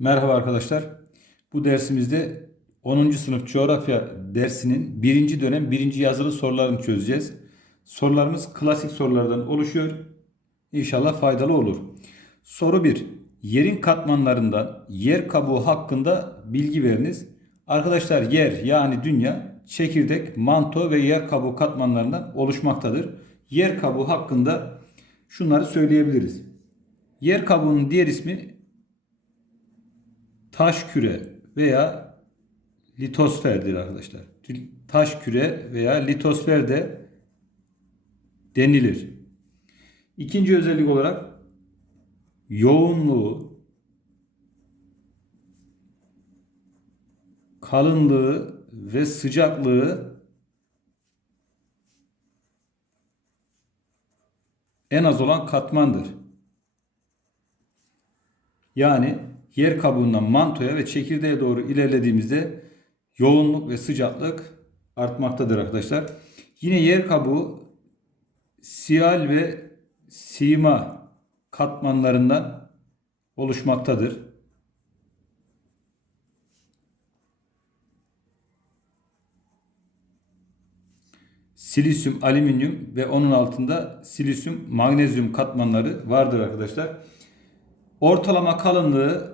Merhaba arkadaşlar. Bu dersimizde 10. sınıf coğrafya dersinin 1. dönem 1. yazılı sorularını çözeceğiz. Sorularımız klasik sorulardan oluşuyor. İnşallah faydalı olur. Soru 1. Yerin katmanlarından yer kabuğu hakkında bilgi veriniz. Arkadaşlar yer yani dünya çekirdek, manto ve yer kabuğu katmanlarından oluşmaktadır. Yer kabuğu hakkında şunları söyleyebiliriz. Yer kabuğunun diğer ismi taş küre veya litosferdir arkadaşlar. Taş küre veya litosfer de denilir. İkinci özellik olarak yoğunluğu, kalınlığı ve sıcaklığı en az olan katmandır. Yani yer kabuğundan mantoya ve çekirdeğe doğru ilerlediğimizde yoğunluk ve sıcaklık artmaktadır arkadaşlar. Yine yer kabuğu siyal ve sima katmanlarından oluşmaktadır. Silisyum, alüminyum ve onun altında silisyum, magnezyum katmanları vardır arkadaşlar. Ortalama kalınlığı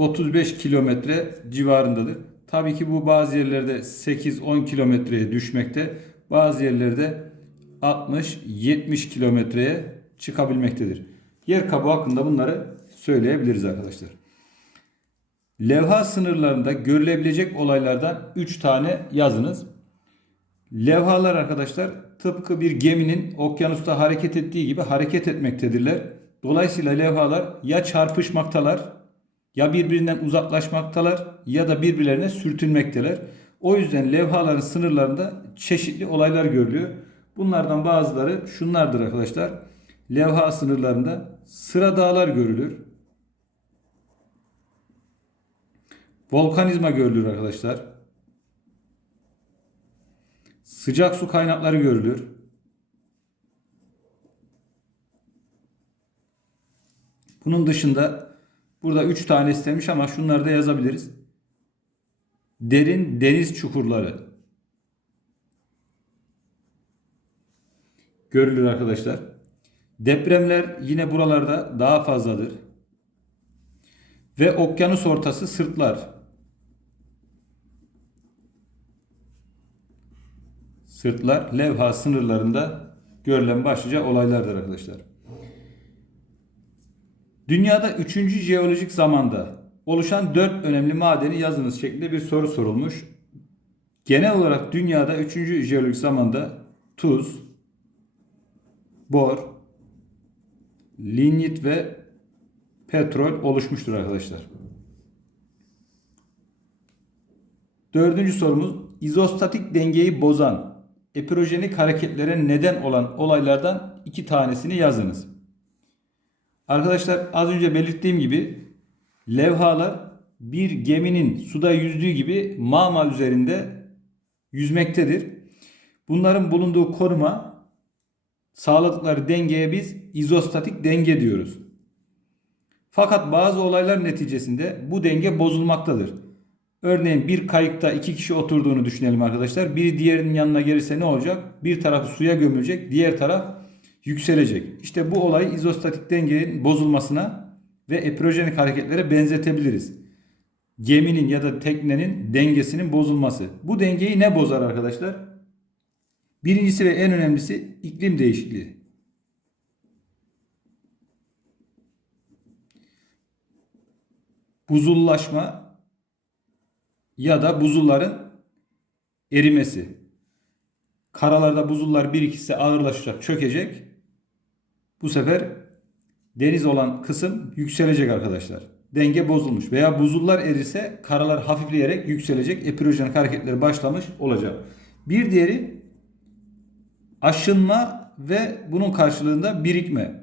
...35 kilometre civarındadır. Tabii ki bu bazı yerlerde 8-10 kilometreye düşmekte. Bazı yerlerde 60-70 kilometreye çıkabilmektedir. Yer kabuğu hakkında bunları söyleyebiliriz arkadaşlar. Levha sınırlarında görülebilecek olaylardan 3 tane yazınız. Levhalar arkadaşlar tıpkı bir geminin okyanusta hareket ettiği gibi hareket etmektedirler. Dolayısıyla levhalar ya çarpışmaktalar ya birbirinden uzaklaşmaktalar ya da birbirlerine sürtünmekteler. O yüzden levhaların sınırlarında çeşitli olaylar görülüyor. Bunlardan bazıları şunlardır arkadaşlar. Levha sınırlarında sıra dağlar görülür. Volkanizma görülür arkadaşlar. Sıcak su kaynakları görülür. Bunun dışında burada 3 tane istemiş ama şunları da yazabiliriz. Derin deniz çukurları görülür arkadaşlar. Depremler yine buralarda daha fazladır. Ve okyanus ortası sırtlar. Sırtlar levha sınırlarında görülen başlıca olaylardır arkadaşlar. Dünyada 3. jeolojik zamanda oluşan 4 önemli madeni yazınız şeklinde bir soru sorulmuş. Genel olarak dünyada 3. jeolojik zamanda tuz, bor, linyit ve petrol oluşmuştur arkadaşlar. Dördüncü sorumuz izostatik dengeyi bozan epirojenik hareketlere neden olan olaylardan iki tanesini yazınız. Arkadaşlar az önce belirttiğim gibi levhalar bir geminin suda yüzdüğü gibi mama üzerinde yüzmektedir. Bunların bulunduğu konuma sağladıkları dengeye biz izostatik denge diyoruz. Fakat bazı olaylar neticesinde bu denge bozulmaktadır. Örneğin bir kayıkta iki kişi oturduğunu düşünelim arkadaşlar. Biri diğerinin yanına gelirse ne olacak? Bir taraf suya gömülecek, diğer taraf yükselecek. İşte bu olayı izostatik dengenin bozulmasına ve epirojenik hareketlere benzetebiliriz. Geminin ya da teknenin dengesinin bozulması. Bu dengeyi ne bozar arkadaşlar? Birincisi ve en önemlisi iklim değişikliği. Buzullaşma ya da buzulların erimesi. Karalarda buzullar birikirse ağırlaşacak, çökecek. Bu sefer deniz olan kısım yükselecek arkadaşlar. Denge bozulmuş. Veya buzullar erirse karalar hafifleyerek yükselecek. Epirojenik hareketleri başlamış olacak. Bir diğeri aşınma ve bunun karşılığında birikme.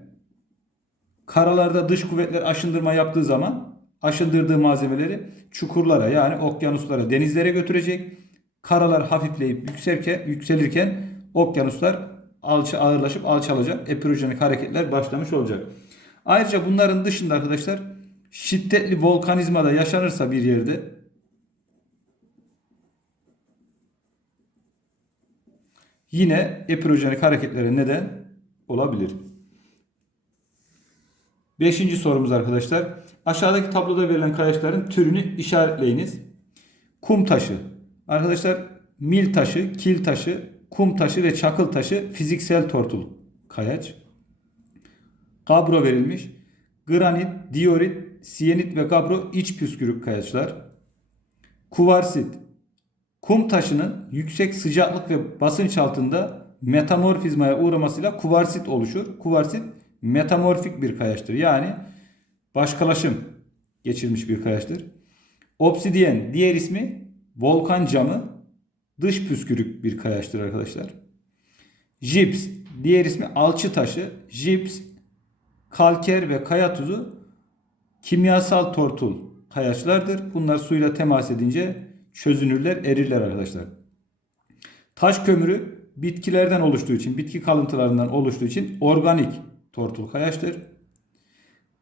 Karalarda dış kuvvetler aşındırma yaptığı zaman aşındırdığı malzemeleri çukurlara yani okyanuslara, denizlere götürecek. Karalar hafifleyip yükselirken, yükselirken okyanuslar alça, ağırlaşıp alçalacak. Epirojenik hareketler başlamış olacak. Ayrıca bunların dışında arkadaşlar şiddetli volkanizma da yaşanırsa bir yerde yine epirojenik hareketlere neden olabilir. Beşinci sorumuz arkadaşlar. Aşağıdaki tabloda verilen kayaçların türünü işaretleyiniz. Kum taşı. Arkadaşlar mil taşı, kil taşı, kum taşı ve çakıl taşı fiziksel tortul kayaç. Gabro verilmiş. Granit, diorit, siyenit ve gabro iç püskürük kayaçlar. Kuvarsit. Kum taşının yüksek sıcaklık ve basınç altında metamorfizmaya uğramasıyla kuvarsit oluşur. Kuvarsit metamorfik bir kayaçtır. Yani başkalaşım geçirmiş bir kayaçtır. Obsidiyen diğer ismi volkan camı dış püskürük bir kayaçtır arkadaşlar. Jips diğer ismi alçı taşı. Jips kalker ve kaya tuzu kimyasal tortul kayaçlardır. Bunlar suyla temas edince çözünürler, erirler arkadaşlar. Taş kömürü bitkilerden oluştuğu için, bitki kalıntılarından oluştuğu için organik tortul kayaçtır.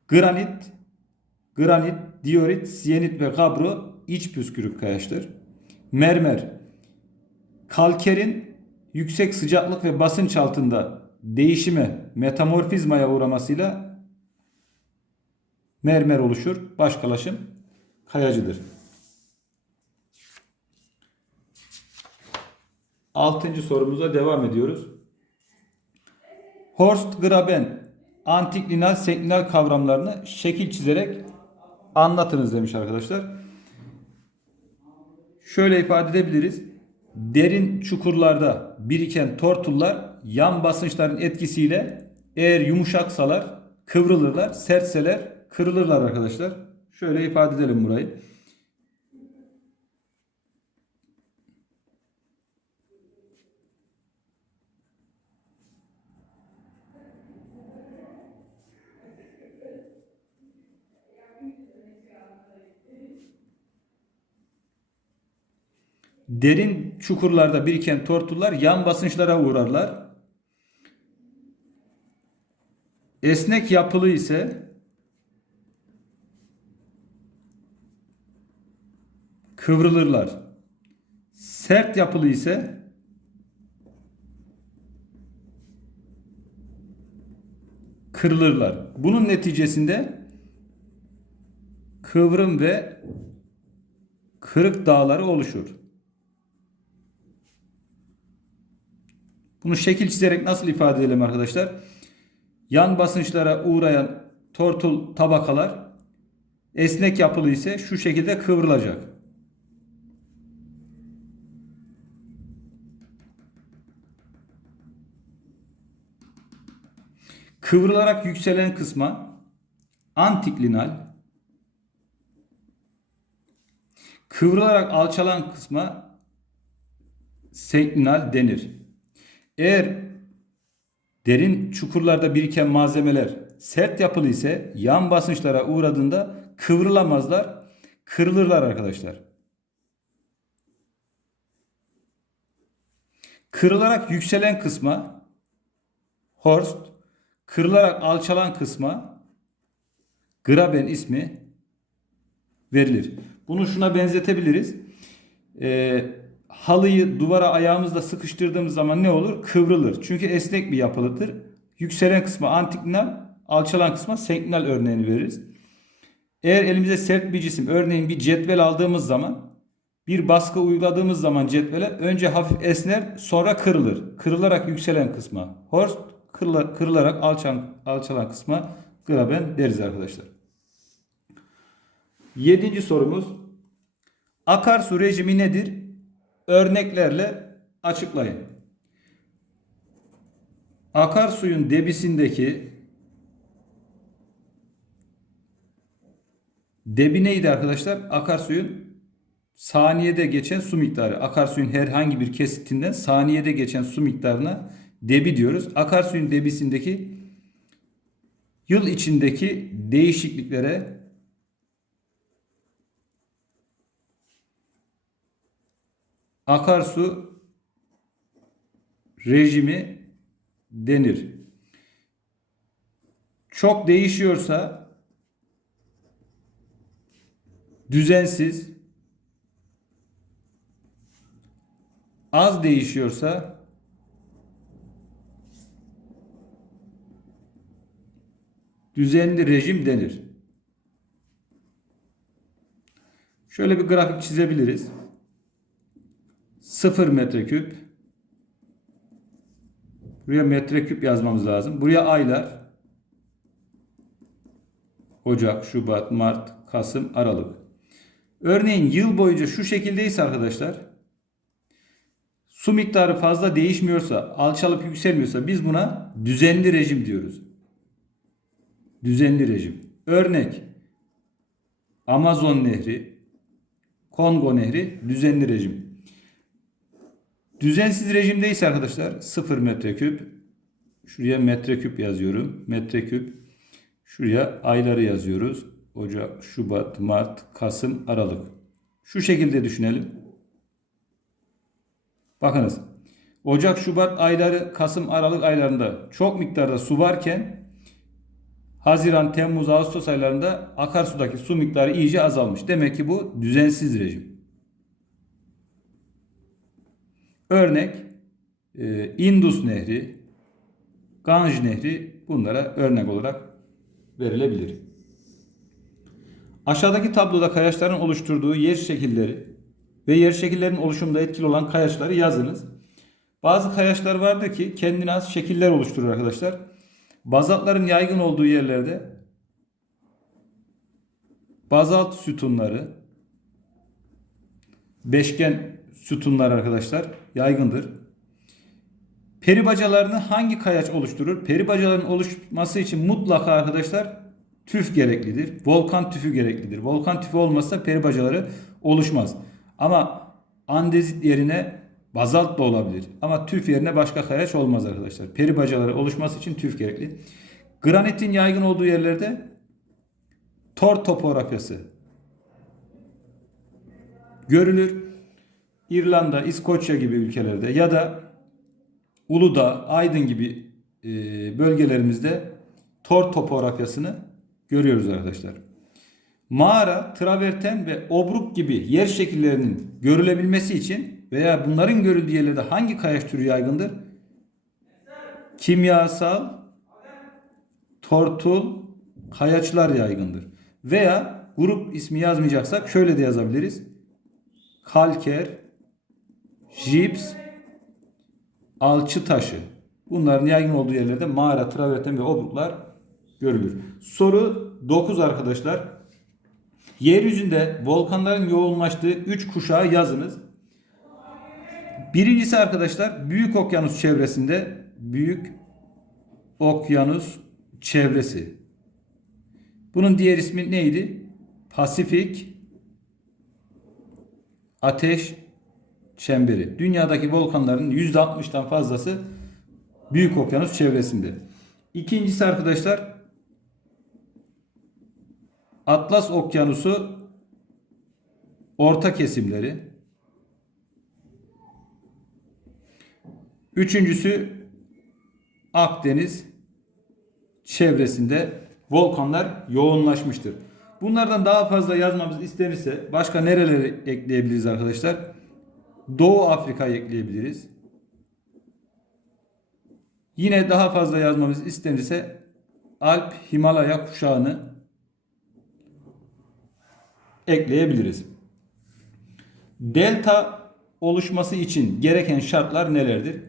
Granit, granit, diorit, siyenit ve gabro iç püskürük kayaçtır. Mermer, kalkerin yüksek sıcaklık ve basınç altında değişime, metamorfizmaya uğramasıyla mermer oluşur. Başkalaşım kayacıdır. Altıncı sorumuza devam ediyoruz. Horst Graben antiklinal senklinal kavramlarını şekil çizerek anlatınız demiş arkadaşlar. Şöyle ifade edebiliriz. Derin çukurlarda biriken tortullar yan basınçların etkisiyle eğer yumuşaksalar kıvrılırlar, sertseler kırılırlar arkadaşlar. Şöyle ifade edelim burayı. Derin çukurlarda biriken tortullar yan basınçlara uğrarlar. Esnek yapılı ise kıvrılırlar. Sert yapılı ise kırılırlar. Bunun neticesinde kıvrım ve kırık dağları oluşur. Bunu şekil çizerek nasıl ifade edelim arkadaşlar? Yan basınçlara uğrayan tortul tabakalar esnek yapılı ise şu şekilde kıvrılacak. Kıvrılarak yükselen kısma antiklinal, kıvrılarak alçalan kısma senklinal denir. Eğer derin çukurlarda biriken malzemeler sert yapılı ise yan basınçlara uğradığında kıvrılamazlar, kırılırlar arkadaşlar. Kırılarak yükselen kısma Horst, kırılarak alçalan kısma Graben ismi verilir. Bunu şuna benzetebiliriz. Ee, halıyı duvara ayağımızla sıkıştırdığımız zaman ne olur? Kıvrılır. Çünkü esnek bir yapılıdır. Yükselen kısmı antiklinal, alçalan kısma senklinal örneğini veririz. Eğer elimize sert bir cisim, örneğin bir cetvel aldığımız zaman, bir baskı uyguladığımız zaman cetvele önce hafif esner, sonra kırılır. Kırılarak yükselen kısma horst, kırılarak alçan, alçalan kısma graben deriz arkadaşlar. Yedinci sorumuz. Akarsu rejimi nedir? Örneklerle açıklayın. Akarsuyun debisindeki debi neydi arkadaşlar? Akarsuyun saniyede geçen su miktarı. Akarsuyun herhangi bir kesitinden saniyede geçen su miktarına debi diyoruz. Akarsuyun debisindeki yıl içindeki değişikliklere akarsu rejimi denir. Çok değişiyorsa düzensiz, az değişiyorsa düzenli rejim denir. Şöyle bir grafik çizebiliriz. 0 metreküp Buraya metreküp yazmamız lazım. Buraya aylar. Ocak, Şubat, Mart, Kasım, Aralık. Örneğin yıl boyunca şu şekildeyse arkadaşlar su miktarı fazla değişmiyorsa, alçalıp yükselmiyorsa biz buna düzenli rejim diyoruz. Düzenli rejim. Örnek Amazon Nehri, Kongo Nehri düzenli rejim. Düzensiz rejimdeyse arkadaşlar 0 metreküp şuraya metreküp yazıyorum. Metreküp şuraya ayları yazıyoruz. Ocak, Şubat, Mart, Kasım, Aralık. Şu şekilde düşünelim. Bakınız. Ocak, Şubat ayları, Kasım, Aralık aylarında çok miktarda su varken Haziran, Temmuz, Ağustos aylarında akarsudaki su miktarı iyice azalmış. Demek ki bu düzensiz rejim. Örnek e, Indus Nehri, Ganj Nehri bunlara örnek olarak verilebilir. Aşağıdaki tabloda kayaçların oluşturduğu yer şekilleri ve yer şekillerinin oluşumunda etkili olan kayaçları yazınız. Bazı kayaçlar vardır ki kendine has şekiller oluşturur arkadaşlar. Bazaltların yaygın olduğu yerlerde bazalt sütunları, beşgen sütunlar arkadaşlar yaygındır. Peri bacalarını hangi kayaç oluşturur? Peri bacalarının oluşması için mutlaka arkadaşlar tüf gereklidir. Volkan tüfü gereklidir. Volkan tüfü olmazsa peri bacaları oluşmaz. Ama andezit yerine bazalt da olabilir. Ama tüf yerine başka kayaç olmaz arkadaşlar. Peri bacaları oluşması için tüf gerekli. Granitin yaygın olduğu yerlerde tor topografyası görülür. İrlanda, İskoçya gibi ülkelerde ya da Uludağ, Aydın gibi e, bölgelerimizde tor topografyasını görüyoruz arkadaşlar. Mağara, traverten ve obruk gibi yer şekillerinin görülebilmesi için veya bunların görüldüğü yerlerde hangi kayaç türü yaygındır? Kimyasal, tortul, kayaçlar yaygındır. Veya grup ismi yazmayacaksak şöyle de yazabiliriz. Kalker, jips, alçı taşı. Bunların yaygın olduğu yerlerde mağara, traverten ve obruklar görülür. Soru 9 arkadaşlar. Yeryüzünde volkanların yoğunlaştığı 3 kuşağı yazınız. Birincisi arkadaşlar Büyük Okyanus çevresinde Büyük Okyanus çevresi. Bunun diğer ismi neydi? Pasifik Ateş Çemberi. Dünyadaki volkanların %60'dan fazlası Büyük Okyanus çevresinde. İkincisi arkadaşlar Atlas Okyanusu orta kesimleri. Üçüncüsü Akdeniz çevresinde volkanlar yoğunlaşmıştır. Bunlardan daha fazla yazmamız istenirse başka nereleri ekleyebiliriz arkadaşlar? Doğu Afrika'yı ekleyebiliriz. Yine daha fazla yazmamız istenirse Alp Himalaya kuşağını ekleyebiliriz. Delta oluşması için gereken şartlar nelerdir?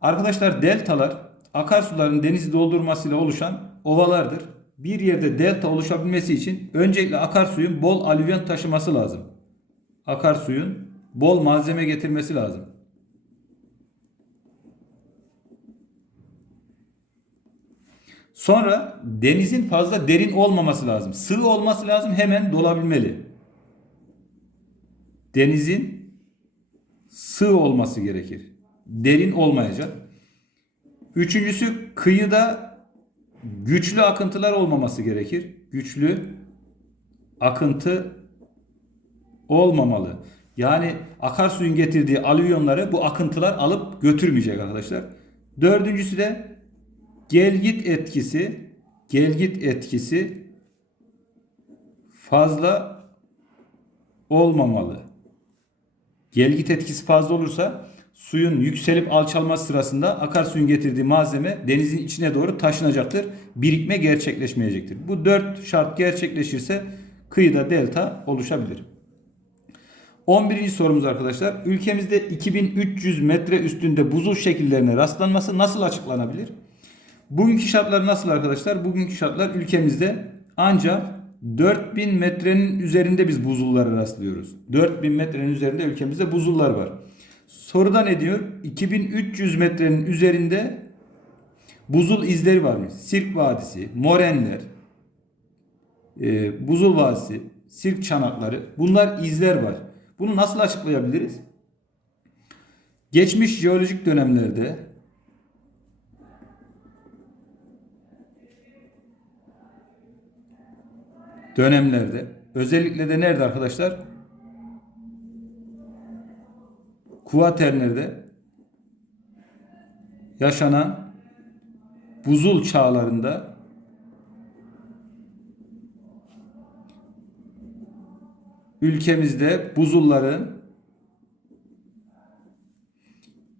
Arkadaşlar deltalar akarsuların denizi doldurmasıyla oluşan ovalardır. Bir yerde delta oluşabilmesi için öncelikle akarsuyun bol alüvyon taşıması lazım. Akarsuyun bol malzeme getirmesi lazım. Sonra denizin fazla derin olmaması lazım. Sığ olması lazım hemen dolabilmeli. Denizin sığ olması gerekir. Derin olmayacak. Üçüncüsü kıyıda güçlü akıntılar olmaması gerekir. Güçlü akıntı olmamalı. Yani akarsuyun getirdiği alüvyonları bu akıntılar alıp götürmeyecek arkadaşlar. Dördüncüsü de gelgit etkisi gelgit etkisi fazla olmamalı. Gelgit etkisi fazla olursa suyun yükselip alçalması sırasında akarsuyun getirdiği malzeme denizin içine doğru taşınacaktır. Birikme gerçekleşmeyecektir. Bu dört şart gerçekleşirse kıyıda delta oluşabilir. 11. sorumuz arkadaşlar. Ülkemizde 2300 metre üstünde buzul şekillerine rastlanması nasıl açıklanabilir? Bugünkü şartlar nasıl arkadaşlar? Bugünkü şartlar ülkemizde ancak 4000 metrenin üzerinde biz buzullara rastlıyoruz. 4000 metrenin üzerinde ülkemizde buzullar var. Soruda ne diyor? 2300 metrenin üzerinde buzul izleri varmış. Sirk Vadisi, morenler, e, buzul vadisi, sirk çanakları bunlar izler var. Bunu nasıl açıklayabiliriz? Geçmiş jeolojik dönemlerde dönemlerde özellikle de nerede arkadaşlar? Kuaternerde yaşanan buzul çağlarında ülkemizde buzulların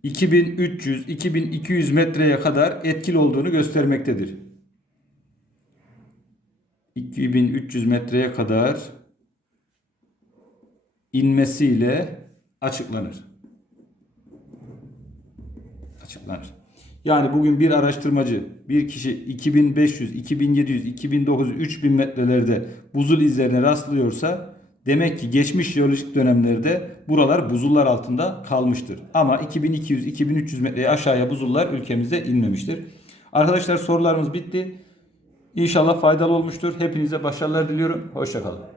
2300-2200 metreye kadar etkili olduğunu göstermektedir. 2300 metreye kadar inmesiyle açıklanır. Açıklanır. Yani bugün bir araştırmacı, bir kişi 2500, 2700, 2900, 3000 metrelerde buzul izlerine rastlıyorsa demek ki geçmiş jeolojik dönemlerde buralar buzullar altında kalmıştır. Ama 2200, 2300 metreye aşağıya buzullar ülkemizde inmemiştir. Arkadaşlar sorularımız bitti. İnşallah faydalı olmuştur. Hepinize başarılar diliyorum. Hoşçakalın.